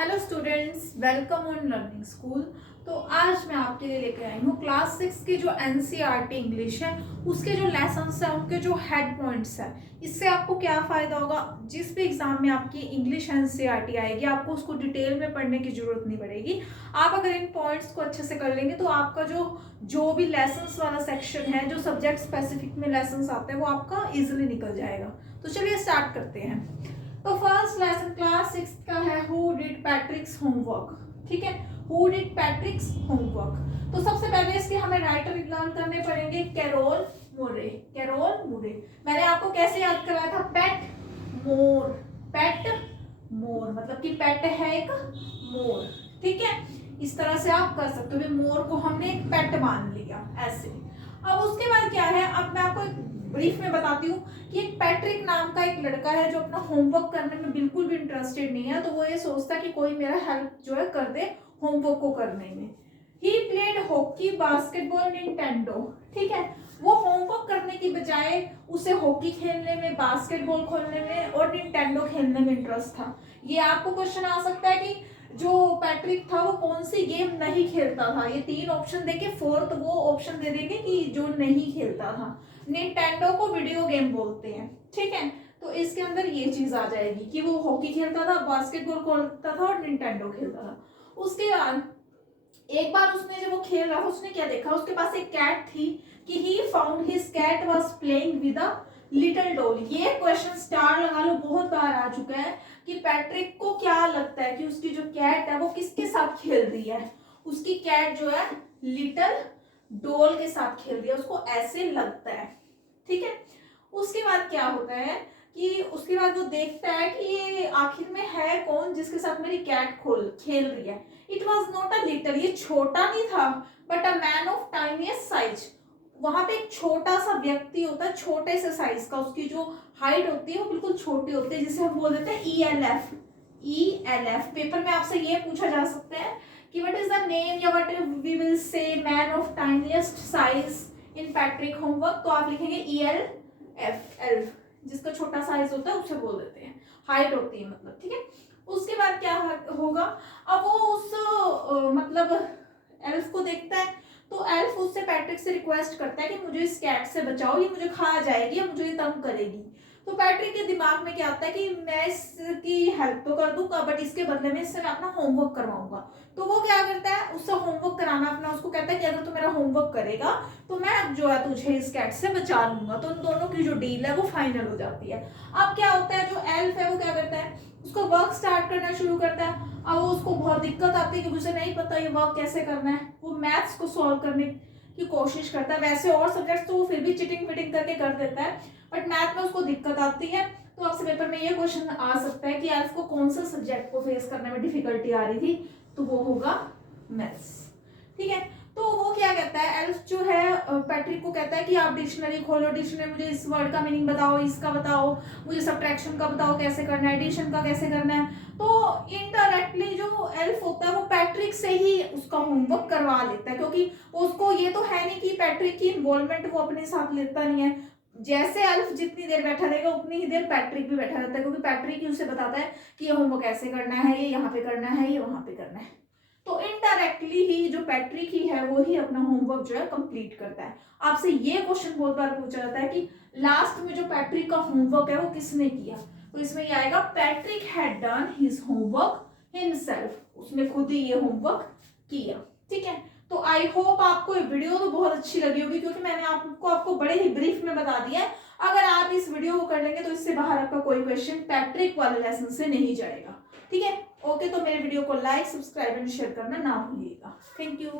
Hello students, welcome on learning school. तो आज मैं आपके लिए लेकर आई हूँ क्लास 6 की जो एनसीईआरटी इंग्लिश है उसके जो लेसन्स हैं उनके जो हेड पॉइंट्स हैं। इससे आपको क्या फ़ायदा होगा, जिस भी एग्जाम में आपकी इंग्लिश एनसीईआरटी आएगी आपको उसको डिटेल में पढ़ने की ज़रूरत नहीं पड़ेगी। आप अगर इन पॉइंट्स को अच्छे से कर लेंगे तो आपका जो भी लेसन्स वाला सेक्शन है, जो सब्जेक्ट स्पेसिफिक में लेसन्स आते हैं वो आपका ईजिली निकल जाएगा। तो चलिए स्टार्ट करते हैं। तो फर्स्ट लेसन क्लास 6 का है हु डिड पैट्रिक्स होमवर्क। ठीक है, हु डिड पैट्रिक्स होमवर्क। तो सबसे पहले इसके हमें राइटर लर्न करने पड़ेंगे, कैरोल मोरे। कैरोल मोरे मैंने आपको कैसे याद करवाया था, पेट मोर। पेट मोर मतलब कि पेट है एक मोर। ठीक है, इस तरह से आप कर सकते हो। मोर को हमने एक पेट मान लिया ऐसे। अब उसके बाद क्या है, अब मैं आपको एक ब्रीफ में बताती हूँ कि एक पैट्रिक नाम का एक लड़का है जो अपना होमवर्क करने में बिल्कुल भी इंटरेस्टेड नहीं है। तो वो ये सोचता है कि कोई मेरा हेल्प जो है कर दे होमवर्क को करने में। He played hockey, basketball, Nintendo. ठीक है, वो होमवर्क करने की बजाय उसे हॉकी खेलने में, बास्केटबॉल खेलने में और निंटेंडो खेलने में इंटरेस्ट था। ये आपको क्वेश्चन आ सकता है कि जो पैट्रिक था वो कौन सी गेम नहीं खेलता था। ये 3 ऑप्शन देके फोर्थ वो ऑप्शन दे देंगे कि जो नहीं खेलता था। निंटेंडो को वीडियो गेम बोलते हैं। ठीक है, तो इसके अंदर ये चीज आ जाएगी कि वो हॉकी खेलता था, बास्केटबॉल खेलता था और निंटेंडो खेलता था। उसके बाद एक बार उसने जब वो खेल रहा था उसने क्या देखा, उसके पास एक कैट थी कि he found his cat was playing with a little doll. ये क्वेश्चन स्टार लगा लो, बहुत बार आ चुका है कि पैट्रिक को क्या लगता है कि उसकी जो कैट है वो किसके साथ खेल रही है। उसकी कैट जो है लिटिल डॉल के साथ खेल रही है, उसको ऐसे लगता है। ठीक है, उसके बाद क्या होता है कि उसके बाद वो देखता है कि ये आखिर में है कौन जिसके साथ मेरी कैट खेल रही है। It was not a little, ये छोटा नहीं था, but a man of tiniest size. वहां पे एक छोटा सा व्यक्ति होता है, छोटे से साइज का, उसकी जो हाइट होती है वो बिल्कुल छोटी होती है, जिसे हम बोल देते हैं ELF। ELF पेपर में आपसे ये पूछा जा सकता है कि व्हाट इज द नेम या what we will say man of tiniest size in Patrick homework. तो आप लिखेंगे ELF, एल्फ, जिसका छोटा साइज होता है उसे बोल देते हैं, हाइट होती है मतलब। ठीक है, उसके बाद क्या होगा, अब वो उस मतलब एल्फ को देखता है तो एल्फ उससे पैट्रिक से रिक्वेस्ट करता है कि मुझे इस कैट से बचाओ, ये मुझे खा जाएगी या मुझे ये तंग करेगी। तो पैट्रिक के दिमाग में क्या आता है कि मैं इसकी हेल्प तो कर दूंगा बट इसके बदले में इससे मैं अपना होमवर्क करवाऊंगा। तो वो क्या करता है, उससे होमवर्क कराना अपना, उसको कहता है कि अगर तू मेरा होमवर्क करेगा तो मैं जो है तुझे इस कैट से बचा लूंगा। तो उन दोनों की जो डील है वो फाइनल हो जाती है। अब क्या होता है, जो एल्फ है वो क्या करता है, उसको वर्क स्टार्ट करना शुरू करता है। अब उसको बहुत दिक्कत आती है क्योंकि उसे नहीं पता ये वर्क कैसे करना है। वो मैथ्स को सॉल्व करने की कोशिश करता है। वैसे और सब्जेक्ट्स तो वो फिर भी चिटिंग फिटिंग करके कर देता है, बट मैथ में उसको दिक्कत आती है। तो आपसे पेपर में ये क्वेश्चन आ सकता है कि एल्फ को कौन सा सब्जेक्ट को फेस करने में डिफिकल्टी आ रही थी, तो वो होगा मैथ्स। ठीक है, तो वो क्या कहता है, एल्फ जो है पैट्रिक को कहता है कि आप डिक्शनरी खोलो, डिक्शनरी मुझे इस वर्ड का मीनिंग बताओ, इसका बताओ, मुझे सब्ट्रैक्शन का बताओ कैसे करना है, एडिशन का कैसे करना है। तो इनडायरेक्टली जो एल्फ होता है वो पैट्रिक से ही उसका होमवर्क करवा लेता है, क्योंकि उसको ये तो है नहीं कि पैट्रिक की इन्वॉल्वमेंट वो अपने साथ लेता नहीं है। जैसे एल्फ जितनी देर बैठा रहेगा उतनी ही देर पैट्रिक भी बैठा रहता है, क्योंकि पैट्रिक ही उसे बताता है कि ये होमवर्क ऐसे करना है, ये यहाँ पे करना है, ये वहां पे करना है। तो इनडायरेक्टली ही जो पैट्रिक ही है वो ही अपना होमवर्क जो है कंप्लीट करता है। आपसे ये क्वेश्चन बहुत बार पूछा जाता है कि लास्ट में जो पैट्रिक का होमवर्क है वो किसने किया। तो इसमें ये आएगा, Patrick had done his homework himself, उसने खुद ही ये होमवर्क किया। ठीक है, तो आई होप आपको ये वीडियो तो बहुत अच्छी लगी होगी, क्योंकि मैंने आपको बड़े ही ब्रीफ में बता दिया है। अगर आप इस वीडियो को कर लेंगे तो इससे बाहर आपका कोई क्वेश्चन पैट्रिक वाले लेसन से नहीं जाएगा। ठीक है, ओके, तो मेरे वीडियो को लाइक, सब्सक्राइब एंड शेयर करना ना भूलिएगा। Thank you.